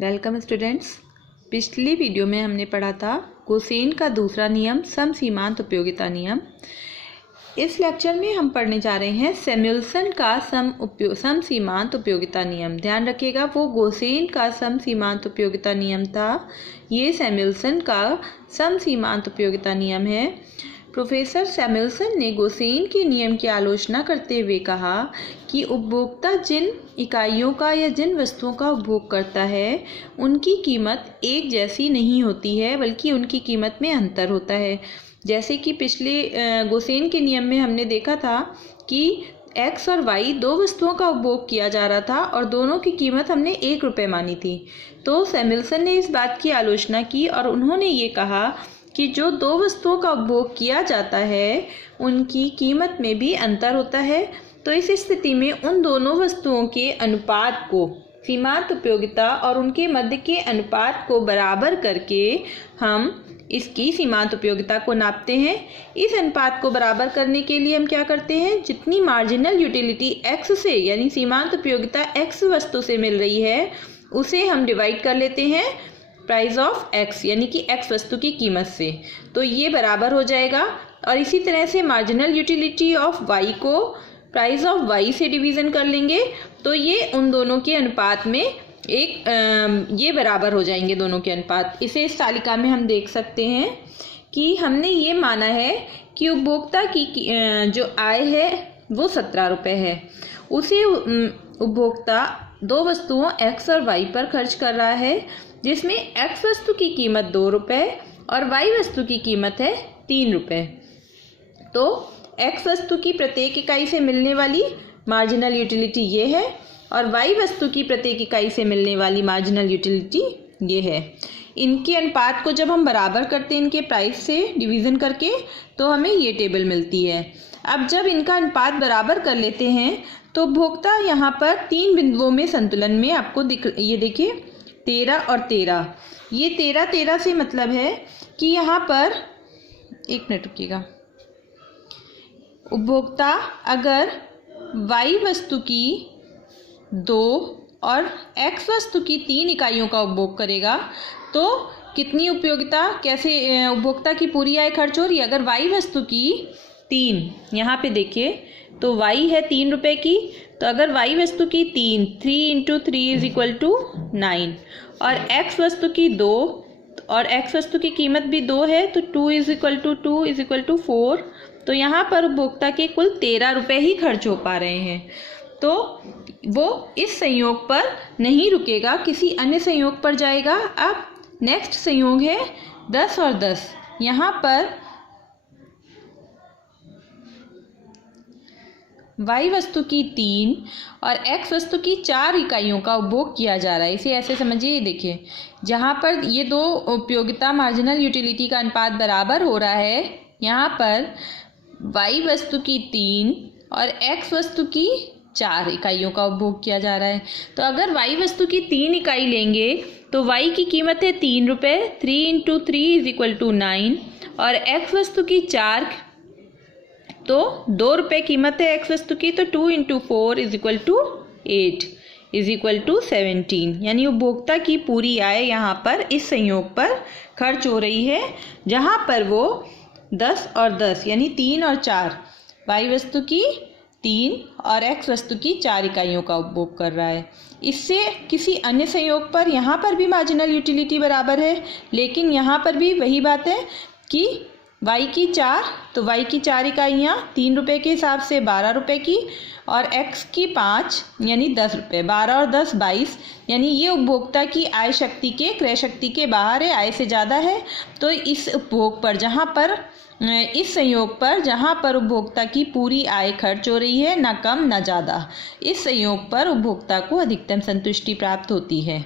Welcome students. पिछली video में हमने पढ़ा था गोसेन का दूसरा नियम सम सीमांत उपयोगिता नियम। इस लेक्चर में हम पढ़ने जा रहे हैं सैमुअल्सन का सम सीमांत उपयोगिता नियम। ध्यान रखिएगा, वो गोसेन का सम सीमांत उपयोगिता नियम था, ये सैमुअल्सन का सम सीमांत उपयोगिता नियम है। प्रोफेसर सैमुअल्सन ने गोसेन के नियम की आलोचना करते हुए कहा कि उपभोक्ता जिन इकाइयों का या जिन वस्तुओं का उपभोग करता है उनकी कीमत एक जैसी नहीं होती है, बल्कि उनकी कीमत में अंतर होता है। जैसे कि पिछले गोसेन के नियम में हमने देखा था कि एक्स और वाई दो वस्तुओं का उपभोग किया जा रहा था और दोनों की कीमत हमने 1 रुपये मानी थी। तो सैमुअल्सन ने इस बात की आलोचना की और उन्होंने ये कहा कि जो दो वस्तुओं का उपभोग किया जाता है उनकी कीमत में भी अंतर होता है। तो इस स्थिति में उन दोनों वस्तुओं के अनुपात को, सीमांत उपयोगिता और उनके मध्य के अनुपात को बराबर करके हम इसकी सीमांत उपयोगिता को नापते हैं। इस अनुपात को बराबर करने के लिए हम क्या करते हैं, जितनी मार्जिनल यूटिलिटी x से यानी सीमांत उपयोगिता x वस्तु से मिल रही है उसे हम डिवाइड कर लेते हैं प्राइस ऑफ x यानी कि x वस्तु की कीमत से। तो ये बराबर हो जाएगा। और इसी तरह से मार्जिनल यूटिलिटी ऑफ y को प्राइस ऑफ y से डिवीज़न कर लेंगे तो ये उन दोनों के अनुपात में ये बराबर हो जाएंगे दोनों के अनुपात। इसे इस तालिका में हम देख सकते हैं कि हमने ये माना है कि उपभोक्ता की जो आय है वो 17 रुपये है। उसे उपभोक्ता दो वस्तुओं x और y पर खर्च कर रहा है, जिसमें x वस्तु की कीमत 2 रुपये और y वस्तु की कीमत है 3 रुपये। तो x वस्तु की प्रत्येक इकाई से मिलने वाली मार्जिनल यूटिलिटी ये है और y वस्तु की प्रत्येक इकाई से मिलने वाली मार्जिनल यूटिलिटी ये है। इनके अनुपात को जब हम बराबर करते हैं इनके प्राइस से डिवीज़न करके तो हमें ये टेबल मिलती है। अब जब इनका अनुपात बराबर कर लेते हैं तो उपभोक्ता यहाँ पर 3 बिंदुओं में संतुलन में आपको ये देखिए 13 और 13। ये 13 से मतलब है कि यहाँ पर, एक मिनट रुकिएगा, उपभोक्ता अगर y वस्तु की 2 और x वस्तु की 3 इकाइयों का उपभोग करेगा तो कितनी उपयोगिता, कैसे उपभोक्ता की पूरी आय खर्च हो रही है। अगर y वस्तु की 3, यहाँ पे देखिए तो y है 3 रुपये की, तो अगर y वस्तु की 3 × 3 = 9 और x वस्तु की 2 और x वस्तु की कीमत भी 2 है तो 2 = 4। तो यहाँ पर उपभोक्ता के कुल 13 रुपये ही खर्च हो पा रहे हैं। तो वो इस संयोग पर नहीं रुकेगा, किसी अन्य संयोग पर जाएगा। अब नेक्स्ट संयोग है 10 और 10। यहाँ पर y वस्तु की 3 और x वस्तु की 4 इकाइयों का उपभोग किया जा रहा है। इसे ऐसे समझिए, ये देखिए जहाँ पर ये दो उपयोगिता मार्जिनल यूटिलिटी का अनुपात बराबर हो रहा है, यहाँ पर y वस्तु की 3 और x वस्तु की 4 इकाइयों का उपभोग किया जा रहा है। तो अगर y वस्तु की 3 इकाई लेंगे तो y की कीमत है 3 रुपये, 3 × 3 = 9 और x वस्तु की 4 तो 2 रुपये कीमत है x वस्तु की, तो 2 × 4 = 8 = 17। यानी उपभोक्ता की पूरी आय यहाँ पर इस संयोग पर खर्च हो रही है, जहाँ पर वो 10 और 10 यानी 3 और 4 y वस्तु की 3 और x वस्तु की 4 इकाइयों का उपभोग कर रहा है। इससे किसी अन्य संयोग पर यहाँ पर भी मार्जिनल यूटिलिटी बराबर है, लेकिन यहाँ पर भी वही बात है कि y की 4, तो y की 4 इकाइयाँ 3 रुपये के हिसाब से 12 रुपये की और x की 5 यानी 10 रुपये, 12 और 10 22। यानी ये उपभोक्ता की आय शक्ति के, क्रय शक्ति के बाहर है, आय से ज़्यादा है। तो इस उपभोग पर, जहाँ पर इस संयोग पर जहाँ पर उपभोक्ता की पूरी आय खर्च हो रही है, ना कम ना ज़्यादा, इस संयोग पर उपभोक्ता को अधिकतम संतुष्टि प्राप्त होती है।